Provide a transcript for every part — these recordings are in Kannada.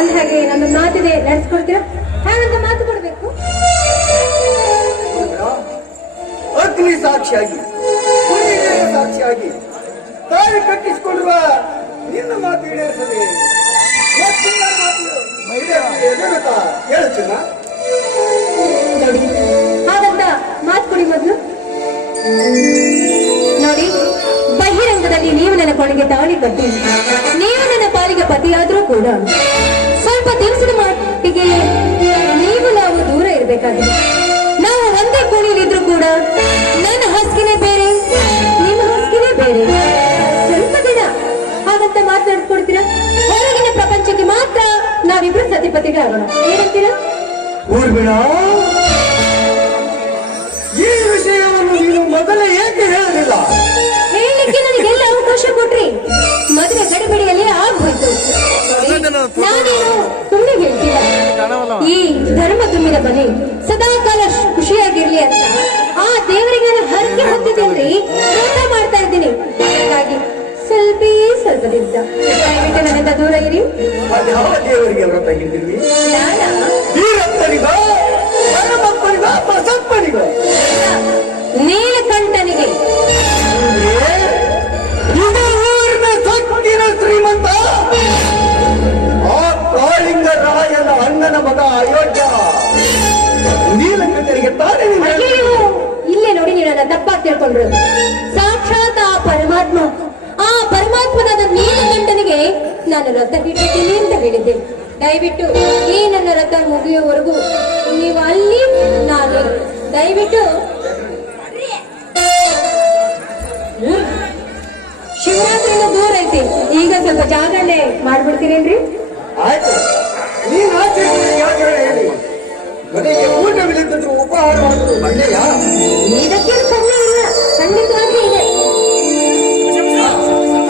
ಅಂದ ಹಾಗೆ ನನ್ನ ಮಾತಿದೆ ನಡೆಸ್ಕೊಡ್ತೀರಾ? ಹಾಗಂತ ಮಾತು ಕೊಡ್ಬೇಕು. ಅಗ್ನಿ ಸಾಕ್ಷಿಯಾಗಿ ಸಾಕ್ಷಿಯಾಗಿ ತಾಯಿ ಕಟ್ಟಿಸಿಕೊಳ್ಳುವ ನಿನ್ನ ಮಾತು ಈಡೇರಿಸದೆ ಹೇಳುತ್ತಿಲ್ಲ ನೋಡಿ, ಹಾಗಂತ ಮಾತು ಕೊಡಿ ಮೊದಲು. ನೋಡಿ, ಬಹಿರಂಗದಲ್ಲಿ ನೀವು ನನ್ನ ಕೊನೆಗೆ ತಾಳಿ ಕಟ್ಟಿ ನೀವು ನನ್ನ ಪಾಲಿಗೆ ಪತಿಯಾದ್ರೂ ಕೂಡ ಸ್ವಲ್ಪ ದಿವಸದ ಮಟ್ಟಿಗೆ ನಾವು ದೂರ ಇರಬೇಕಾಗಿದೆ. ನಾವು ಒಂದೇ ಕೋಣೆಯಲ್ಲಿದ್ರು ಕೂಡ ನನ್ನ ಹಾಸಿಗೆನೇ ಬೇರೆ, ನಿಮ್ಮ ಹಾಸಿಗೆನೇ ಬೇರೆ. ಸ್ವಲ್ಪ ದಿನ ಹಾಗಂತ ಮಾತನಾಡಿಸ್ಕೊಡ್ತೀರಾ? ಹೊರಗಿನ ಪ್ರಪಂಚಕ್ಕೆ ಮಾತ್ರ ನಾವಿಬ್ರು ಸತಿಪತಿಗಳಾಗೋಣ, ಏನಂತೀರಾ? ಊರ್ಮಿಳ, ಈ ವಿಷಯವನ್ನು ನೀನು ಮೊದಲೇ ಏಕೆ ಹೇಳಲಿಲ್ಲ? ಹೇಳಲಿಕ್ಕೆ ನನಗೆಲ್ಲ ಅವಕಾಶ ಕೊಟ್ರಿ. ಮದುವೆ ಗಡಿಬಿಡಿಯಲ್ಲಿ ಆಗ್ಬೋಯ್ತು. ನಾನೇನು ಸುಮ್ಮನೆ ಹೇಳ್ತಿಲ್ಲ. ಈ ಧರ್ಮ ತುಂಬಿದ ಮನೆ ಸದಾ ಕಾಲ ಖುಷಿಯಾಗಿರ್ಲಿ ಅಂತ ಆ ದೇವರಿಗೆ ನಾನು ಹರಕೆ ಹೊತ್ತಿದ್ದೇನೆ, ವ್ರತ ಮಾಡ್ತಾ ಇದ್ದೀನಿ. ಹಾಗಾಗಿ ಸ್ವಲ್ಪ ದಿವಸ ದಯವಿಟ್ಟು ನನ್ನಿಂದ ದೂರ ಇರಿ. ಯಾವ ದೇವರಿಗೆ ವ್ರತ ಹಿಡಿದಿರ್ವಿ? ನೀಲಕಂಠನಿಗೆ. ಇದು ಊರಿನ ಸೊಕ್ಕಿನ ಶ್ರೀಮಂತ ಆ ಕಾಳಿಂಗ ರಾಯನ ಅಣ್ಣನ ಮಗ ಅಯೋಗ್ಯ ನೀಲಕಂಠನಿಗೆ ತಾನೇ. ಇಲ್ಲೇ ನೋಡಿ, ನೀವು ನನ್ನ ತಪ್ಪಾಗಿ ತಿಳ್ಕೊಂಡ್ರು. ಸಾಕ್ಷಾತ್ ಆ ಪರಮಾತ್ಮನಾದ ನೀಲಕಂಠನಿಗೆ ನಾನು ರಥ ಹಿಡಿತೀನಿ ಅಂತ ಹೇಳಿದ್ದೆ. ದಯವಿಟ್ಟು ಈ ನನ್ನ ರಥ ಮುಗಿಯುವವರೆಗೂ ನೀವು ಅಲ್ಲಿ, ನಾನು ದಯವಿಟ್ಟು ಶಿವರಾತ್ರಿನ ದೂರ ಐತಿ. ಈಗ ಸ್ವಲ್ಪ ಜಾಗರಣೆ ಮಾಡ್ಬಿಡ್ತೀರೇನ್ರಿ? ಆಯ್ತು, ನೀನ್ ಹೇಳಿ ಮನೆಗೆ ಊಟವಿಲ್ಲದಿದ್ರು ಉಪಹಾರ ಮಾಡುವುದು ಒಳ್ಳೆಯ? ಇದಕ್ಕೆ ಕಣ್ಣು ಇಲ್ಲ, ಖಂಡಿತವಾಗಿ ಇದೆ.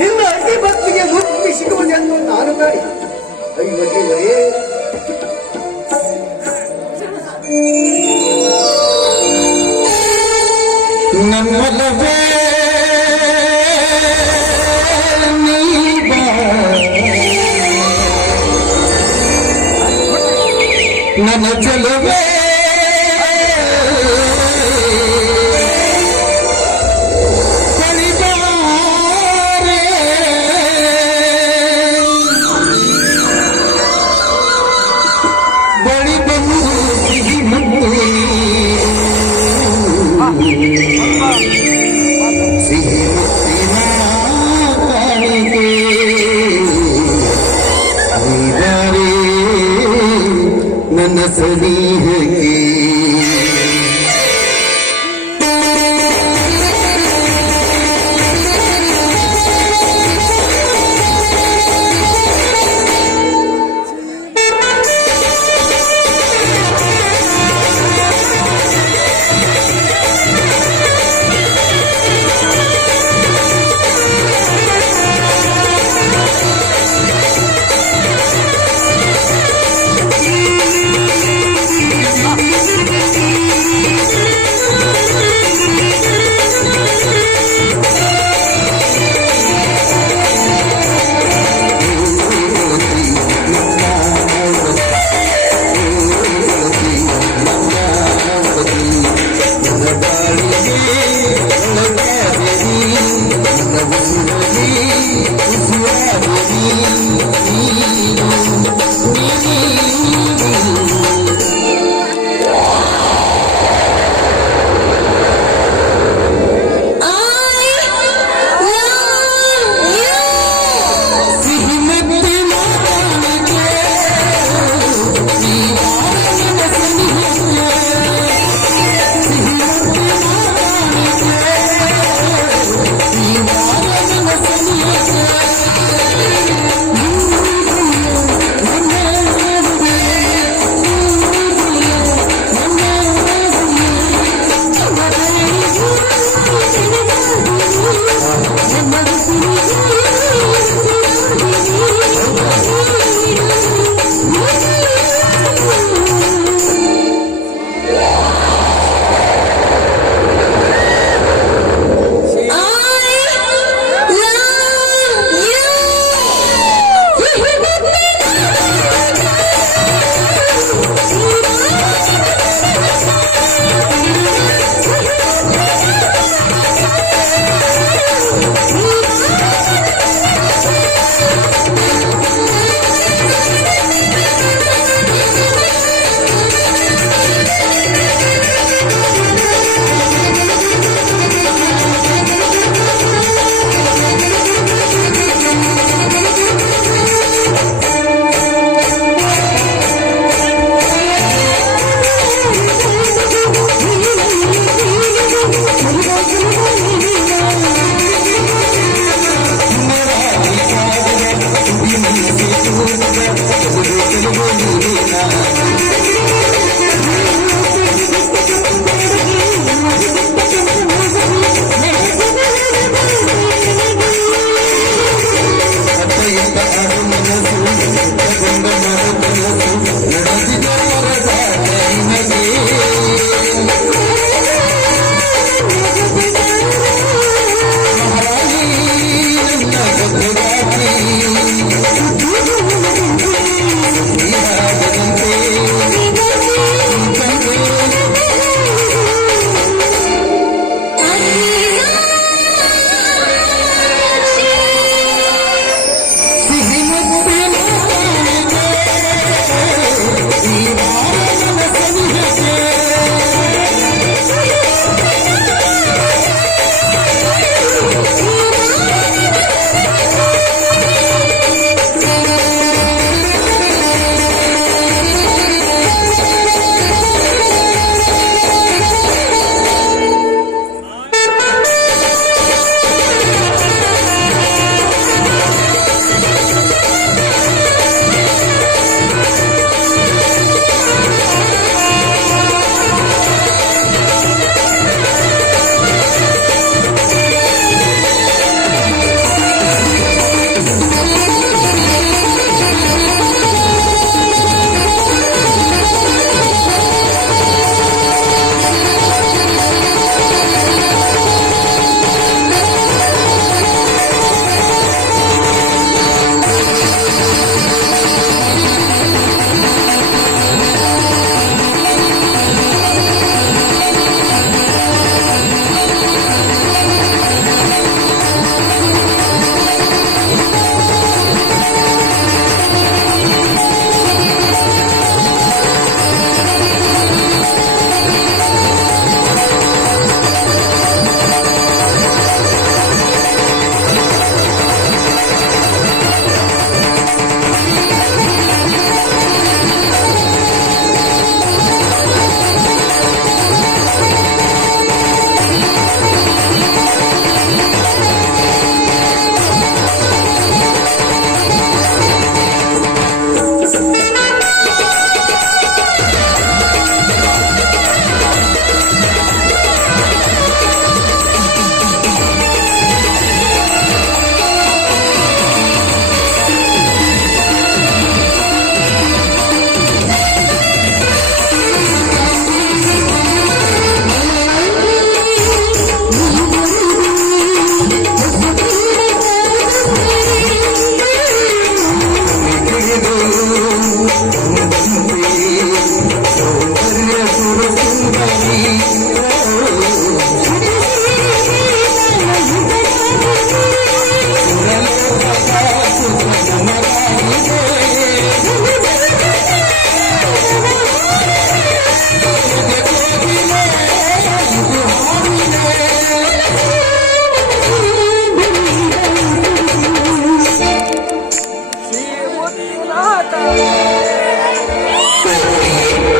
ನಿನ್ನ ಅತಿ ಭಕ್ತಿಗೆ ಮುಕ್ತಿ ಸಿಗುವುದೆಂದು ನಾನು ಕಾಡಿ. ಅಯ್ಯೋ ದೇವರೇ, ನಮ್ಮಲ್ಲವೇ ನನ್ನ ಚಲವೇ ನನ್ನ ಸನಿಹಕ್ಕೆ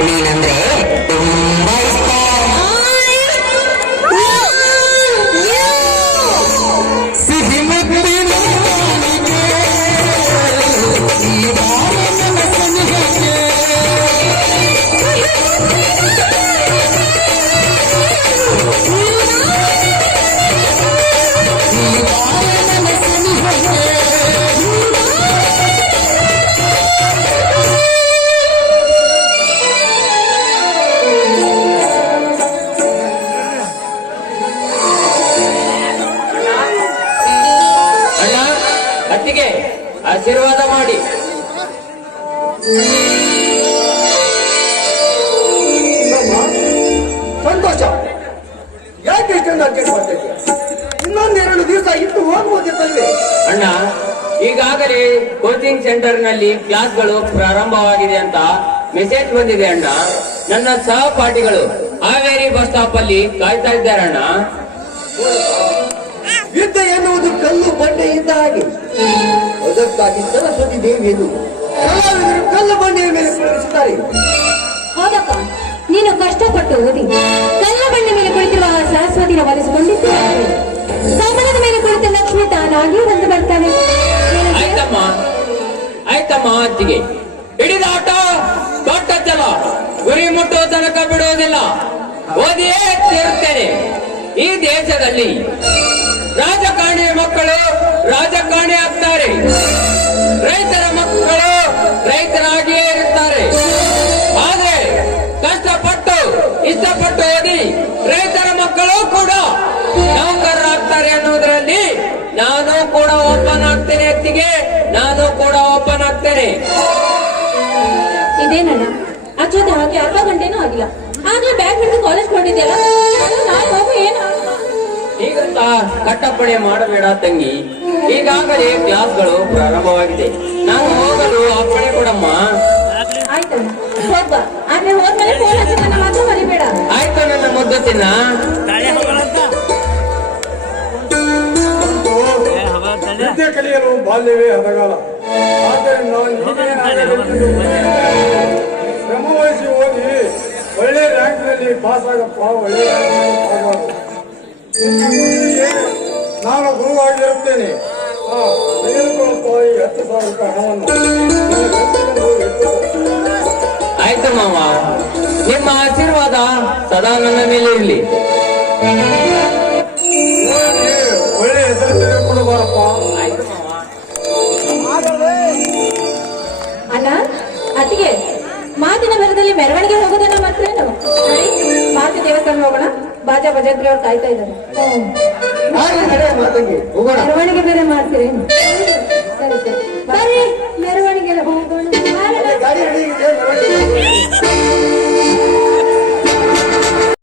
ನೀನಂದ್ರೆ ತುಂಬಾ ಇಷ್ಟ. ಸಿಹಿ ಮುದ್ದಿನ ಬಾಳಿಗೆ, ಈ ಬಾಳ ನನ್ನ ಸನಿಹಕ್ಕೆ. ಈ ಬಾಳ ನನ್ನ ಸನಿಹಕ್ಕೆ. ಅಣ್ಣ ಅತ್ತಿಗೆ ಆಶೀರ್ವಾದ ಮಾಡಿ. ನಮ್ಮ ಸಂತೋಷ. ಯಾಕೆ ಇಷ್ಟೊಂದು ಅಡ್ಜಸ್ಟ್ ಮಾಡ್ತಿದ್ದೆ? ಇನ್ನೊಂದೆರಡು ದಿವಸ ಇಟ್ಟು ಹೋಗ್ಬೋದಿತ್ತಲ್ವೇ? ಅಣ್ಣ ಈಗಾಗಲೇ ಕೋಚಿಂಗ್ ಸೆಂಟರ್ ನಲ್ಲಿ ಕ್ಲಾಸ್ಗಳು ಪ್ರಾರಂಭವಾಗಿದೆ ಅಂತ ಮೆಸೇಜ್ ಬಂದಿದೆ ಅಣ್ಣ. ನನ್ನ ಸಹಪಾಠಿಗಳು ಹಾವೇರಿ ಬಸ್ ಸ್ಟಾಪ್ ಅಲ್ಲಿ ಕಾಯ್ತಾ ಇದ್ದಾರೆ ಅಣ್ಣ. ಯುದ್ಧ ಎನ್ನುವುದು ಕಲ್ಲು ಬಂಡೆ ಇದ್ದ ಹಾಗೆ. ಅದಕ್ಕಾಗಿ ಸರಸ್ವತಿ ದೇವಿಯನ್ನು ಕಲಾವಿದರು ಕಲ್ಲು ಬಂಡೆಯ ಮೇಲೆ ಕುಳಿಸುತ್ತಾರೆ. ಹೌದಪ್ಪ, ನೀನು ಕಷ್ಟಪಟ್ಟು ಓದಿ ಕಲ್ಲ ಬಂಡೆ ಮೇಲೆ ಕುಳಿತಿರುವ ಆ ಸರಸ್ವತಿನ ಒಲಿಸಿಕೊಂಡಿದ್ದು ಕಮಲದ ಮೇಲೆ ಕುಳಿತ ಲಕ್ಷ್ಮಿ ತಾನಾಗಿಯೇ ಬಂದು ಬರ್ತಾನೆ. ಆಯ್ತಮ್ಮ ಆಯ್ತಮ್ಮ ಅತ್ತಿಗೆ. ಹಿಡಿದಾಟ ದೊಡ್ಡ ಛಲ, ಗುರಿ ಮುಟ್ಟುವ ತನಕ ಬಿಡುವುದಿಲ್ಲ. ಓದಿಯೇ ತೀರುತ್ತೇನೆ. ಈ ದೇಶದಲ್ಲಿ ರಾಜಕಾರಣಿಯ ಮಕ್ಕಳು ರಾಜಕಾರಣಿ ಆಗ್ತಾರೆ, ರೈತರ ಮಕ್ಕಳು ರೈತರಾಗಿಯೇ ಇರುತ್ತಾರೆ. ಆದ್ರೆ ಕಷ್ಟಪಟ್ಟು ಇಷ್ಟಪಟ್ಟು ಓದಿ ರೈತರ ಮಕ್ಕಳು ಕೂಡ ನೌಕರರಾಗ್ತಾರೆ ಅನ್ನೋದ್ರಲ್ಲಿ ನಾನು ಕೂಡ ಒಬ್ಬನಾಗ್ತೇನೆ ಅತ್ತಿಗೆ, ನಾನು ಕೂಡ ಒಬ್ಬನಾಗ್ತೇನೆ. ಇದೇನಣ್ಣ ಅಚ್ಚೋದ ಹಾಗೆ ಅರ್ಧ ಗಂಟೆನೂ ಆಗಿಲ್ಲ, ಆಗ್ಲೇ ಬ್ಯಾಗ್ ಹಿಡಿದು ಕಾಲೇಜ್ ಕೊಂಡಿದ್ಯಲ್ಲ. ನಾನು ಹೋಗು ಏನು ಹೀಗಂತ ಕಟ್ಟಪ್ಪಣೆ ಮಾಡಬೇಡ ತಂಗಿ. ಈಗಾಗಲೇ ಕ್ಲಾಸ್ಗಳು ಪ್ರಾರಂಭವಾಗಿದೆ. ನಾನು ಹೋಗಲು ಅಪ್ಪಣೆ ಕೊಡಮ್ಮ. ಆಯ್ತಣ್ಣ ಹೋಗ್ಬ. ಆದ್ರೆ ಹೋದ್ಮೇಲೆ ಫೋನ್ ಹಚ್ಚಿ ನನ್ನ ಮಾತ್ರ ಮರಿಬೇಡ. ಆಯ್ತು ನನ್ನ ಮುದ್ದು ತಿನ್ನ. ವಿದ್ಯೆ ಕಲಿಯಲು ಬಾಲ್ಯವೇ ಹದಗಾಲ. ಆದ್ದರಿಂದ ನೀನೇನಾಗಬೇಕೆಂದು ಶ್ರಮ ವಹಿಸಿ ಓದಿ ಒಳ್ಳೆ ರ್ಯಾಂಕ್ನಲ್ಲಿ ಪಾಸ್ ಆಗಪ್ಪ. ಒಳ್ಳೆ ರ್ಯಾಂಕ್ನಲ್ಲಿ ಪಾಸ್ ಆಗು. ನಾನು ಗುರುವಾಗಿರುತ್ತೇನೆ. ತೆಗೆದುಕೊಳ್ಳಪ್ಪ ಈ 10,000 ರೂಪಾಯಿ ಹಣವನ್ನು. ನನ್ನ ಖರ್ಚಿನಲ್ಲಿ ಇಟ್ಟು. ಆಯ್ತು ಮಾವ, ನಿಮ್ಮ ಆಶೀರ್ವಾದ ಸದಾ ನನ್ನ ಮೇಲೆ ಇರಲಿ. ಓದಿ ಒಳ್ಳೆ ಹೆಸರು ತೆಗೆದುಕೊಳ್ಳಬಾರಪ್ಪ. ಆಯ್ತು ಮಾವ. ಅಣ್ಣ ಅತ್ತಿಗೆ ಮಾತಿನ ಬರದಲ್ಲಿ ಮೆರವಣಿಗೆ ಹೋಗೋದನ್ನ ಮಾತ್ರೇನು? ಮಾತು ದೇವಸ್ಥಾನ ಹೋಗೋಣ, ಬಾಜಾ ಭಜಂತ್ರಿ ಅವ್ರು ಕಾಯ್ತಾ ಇದ್ದಾರೆ. ಹಾಗೆ ನಡೆಯ ಮಾತಂಗಿ ಹೋಗೋಣ. ಮೆರವಣಿಗೆ ಬೇರೆ ಮಾಡ್ತೀರಿ? ಸರಿ ಸರಿ ಬರ್ರಿ ಮೆರವಣಿಗೆ ಹೋಗೋಣ. ಗಾಡಿ ರೆಡಿ ಇದೆ.